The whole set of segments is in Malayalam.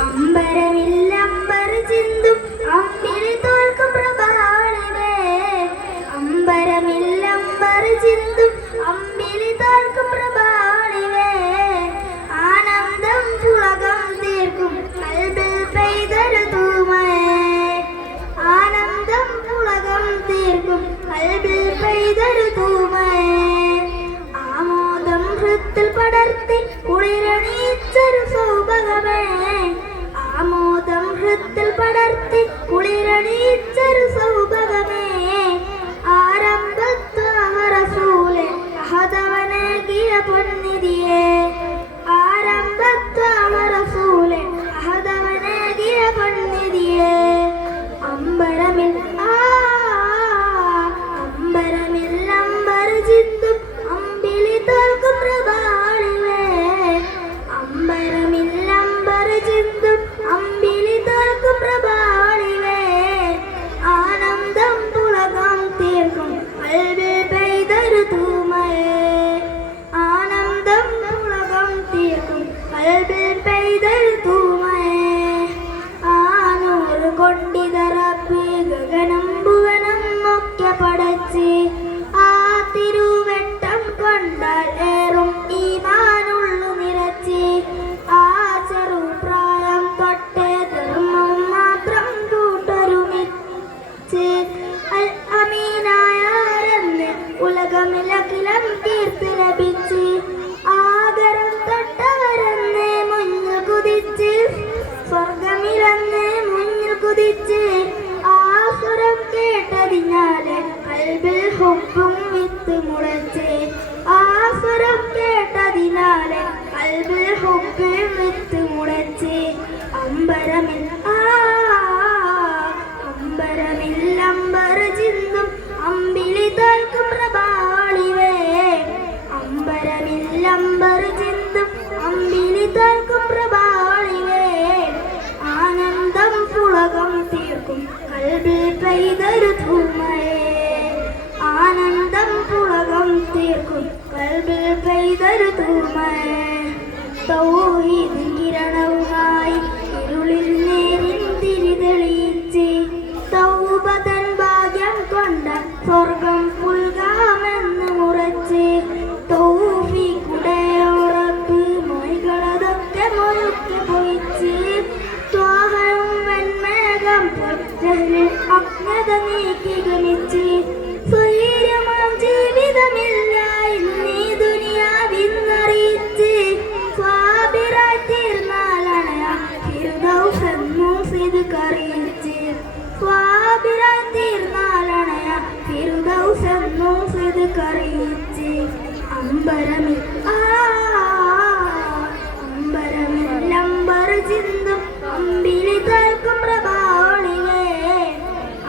അമ്പരമില്ലമ്പർ ചിന്തും അമ്പിളി തോൽക്കും പ്രഭാളിവേ. അമ്പരമില്ലമ്പർ ചിന്തും അമ്പിളി തോൽക്കും പ്രഭാളിവേ. ആനന്ദം പുളകം തീർക്കും കൽബിൽ പെയ്തൊരു തൂമഴേ. ആനന്ദം പുളകം തീർക്കും കൽബിൽ പെയ്തൊരു തൂമഴേ. ആമോദം ഹൃത്തിൽ പടർത്തി കുളിരണീച്ചൊരു സൗഭഗമേ. ആമോദം ഹൃത്തിൽ പടർത്തി കുളിരണീച്ചൊരു സൗഭഗമേ. ആരംഭത്വാഹ റസൂലേ അഹദവനേകിയ പൊന്നിധിയേ. ആരംഭത്വാഹ റസൂലേ അഹദവനേകിയ പൊന്നിധിയേ. അമ്പരമിൽ അമ്പരമിൽ അമ്പർ ചിന്തും അമ്പിളി തോൽക്കും പ്രഭാളിവേ. അമ്പരമിൽ അമ്പർ ചിന്തും അമ്പിളി തോൽക്കും പ്രഭാളിവേ. ആനന്ദം പുളകം തീർക്കും കൽബിൽ പെയ്തൊരു തൂമഴേ. ആനന്ദം പുളകം തീർക്കും കൽബിൽ പെയ്തൊരു തൂമഴേ. ആനൂറ് കൊണ്ടിതറപ്പി ഗഗനം ഭുവനം ഒക്കെ പടച്ച്. ആ തിരുവെട്ടം കൊണ്ടാൽ ഏറും ഈമാനുള്ളു നിറച്ച്. ആ ചെറുപ്രായം തൊട്ടേ ധർമ്മം മാത്രം കൂട്ടൊരുമിച്ച്. അൽ അമീനായാരെന്ന് ഉലകമിലകിലം കീർത്തി ലഭിച്ച്. ആദരം തൊട്ടവരെന്ന് മുന്നിൽ കുതിച്ച്. സ്വർഗമിലെന്ന് മുന്നിൽ കുതിച്ച്. ആ സ്വരം കേട്ടതിനാലെ കൽബിൽ ഹുബ്ബും വിത്ത് മുളച്ച്. ആ സ്വരം കേട്ടതിനാലെ കൽബിൽ ഹുബ്ബും വിത്ത് മുളച്ച്. അമ്പരമിൽ അമ്പരമിൽ അമ്പർ ചിന്തും അമ്പിളി തോൽക്കും പ്രഭാളിവേ. അമ്പരമിൽ അമ്പർ ചിന്തും അമ്പിളി തോൽക്കും പ്രഭാളിവേ. ആനന്ദം പുളകം തീർക്കും കൽബിൽ പെയ്തൊരു തൂമഴേ. ആനന്ദം പുളകം തീർക്കും കൽബിൽ പെയ്തൊരു തൂമഴേ. തൗഹീദിൻ കിരണവുമായി ഇരുളിൽ നേരിൻ തിരിതെളിയിച്ച്. തൗബതൻ ഭാഗ്യം കൊണ്ട സ്വർഗം പുൽകാമെന്ന് മുറച്ച്. തൗഫീഖുടെ ഉറപ്പ് മൊഴികളതൊക്കെ മൊഴുക്കി പൊയിച്ച്. ത്വാഹയും വെൺമേഘം പൊറ്റലിൽ അജ്ഞത നീക്കി ഗമിച്ച്. സ്വൈര്യമാം ജീവിതമില്ല ഇന്നീ ദുനിയാവിന്നറിയിച്ച്. സ്വാബിറായി തീർന്നാലണയാ ഫിർദൗസെന്നും സിദ്ഖറിയിച്ച്. സ്വാബിറായി തീർന്നാലണയാ ഫിർദൗസെന്നും സിദ്ഖറിയിച്ച്. അമ്പരമിൽ അമ്പരമിൽ അമ്പർ ചിന്തും അമ്പിളി തോൽക്കും പ്രഭാളിവേ.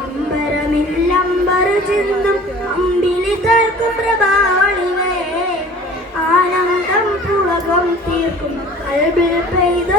അമ്പരമിൽ അമ്പർ ചിന്തും അമ്പിളി തോൽക്കും പ്രഭാളിവേ. ആനന്ദം പുളകം തീർക്കും കൽബിൽ പെയ്ത